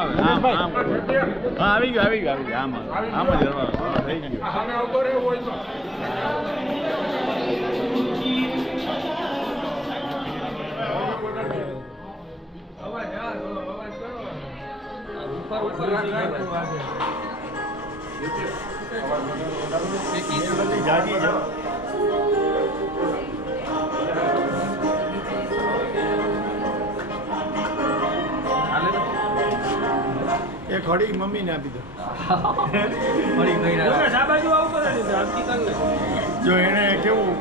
આવે આમ આમ હા આવી ગયો આમ આમ જ થઈ ગયું એક ખડી મમ્મીને આપી દો જો એને કેવું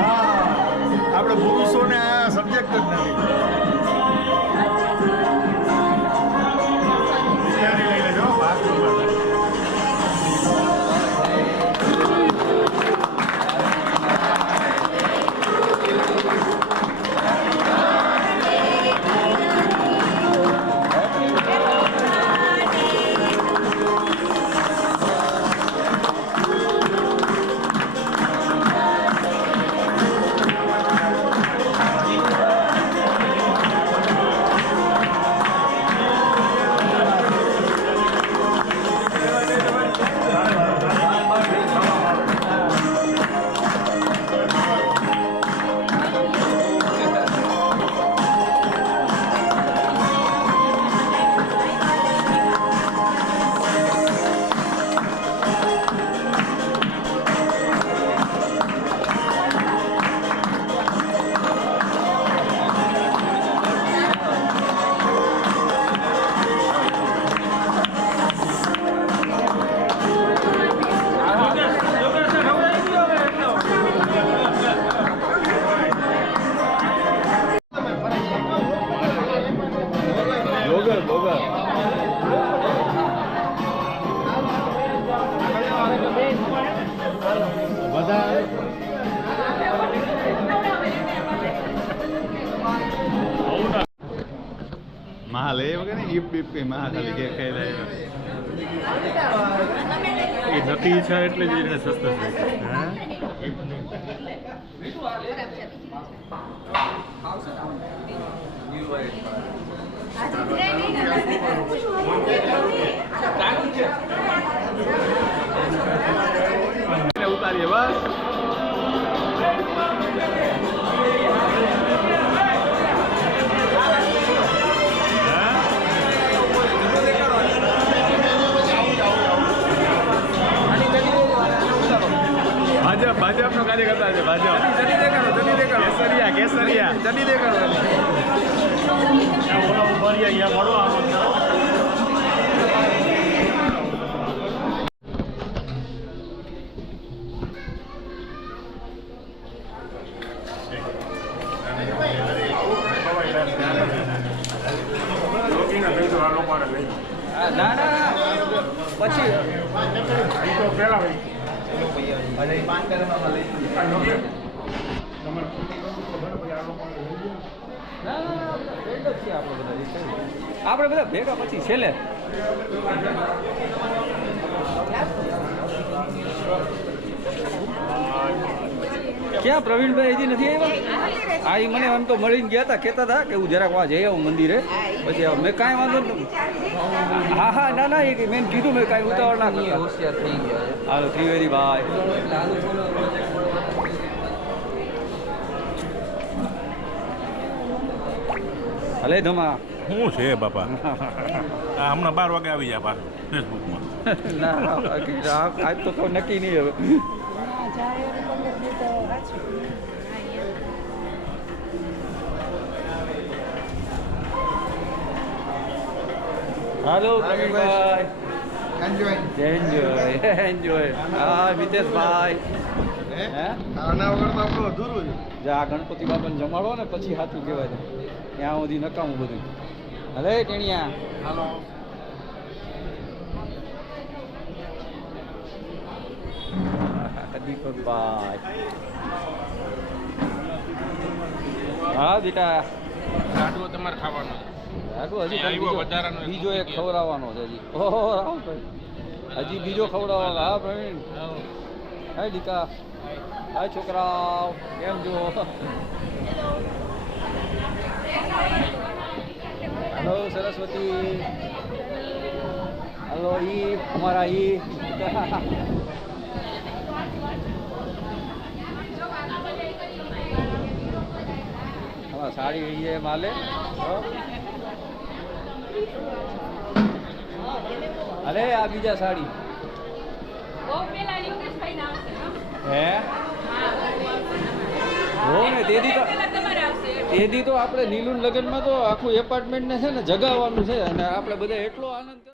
હા આપણે પુરુષોને આ સબ્જેક્ટ જ નથી લઈ લેજો મહાલ એ વગર ને ઈપ બીપ કઈ મહા ખાલી કે કઈ એ નથી ઈચ્છા એટલે જ એને સસ્તો થઈ ઉતારીએ બસ ભાજપનો કાર્યકર્તા છે ભાજપ કેસરિયા ચડી દેખાડો ના પછી પેલા આપણે બધા ભેગા પછી છેલ્લે ક્યાં પ્રવીણભાઈ હજી નથી આવ્યા? હા એ મને આમ તો મળીને ગયા હતા, કહેતા હતા કે હું જરાક વા જઈ આવું મંદિરે. પછી મેં કાંઈ વાંધો નથી. હા હા ના ના એ મેં કીધું મેં કાંઈ ઉતાવળ ના કરતા. હોશિયાર થઈ ગયા. હાલો ત્રિવેદી ભાઈ હલે ધમા શું છે બાપા? હમણાં 12 વાગે આવી જાય પાછું ફેસબુકમાં. ના આજ તો કોઈ નક્કી નહીં હવે. હાલો પ્રવીણભાઈ, એન્જોય. હા મિતેશભાઈ, આ ગણપતિ બાપાને જમાડો ને પછી હાથું કહેવાય છે. ત્યાં સુધી નકામું બધું. હલે ટેણિયા હાલો. દીપકભાઈ હા બેટા લાડવો તમારે ખાવાનો. લાડવો હજી બીજો એક ખવડાવવાનો છે હજી. ઓહો રાહુલભાઈ હજી બીજો ખવડાવવાનો. હા પ્રવીણ, હા દીકા, હા છોકરાઓ કેમ છો? હલો સરસ્વતી. હલો ઈ અમારા ઈ. અમારા સાડી એ માલે. અરે આ બીજા સાડી હે હો ને તેથી તો આપણે નીલુન લગ્નમાં તો આખું એપાર્ટમેન્ટને છે ને જગાવવાનું છે અને આપણે બધા એટલો આનંદ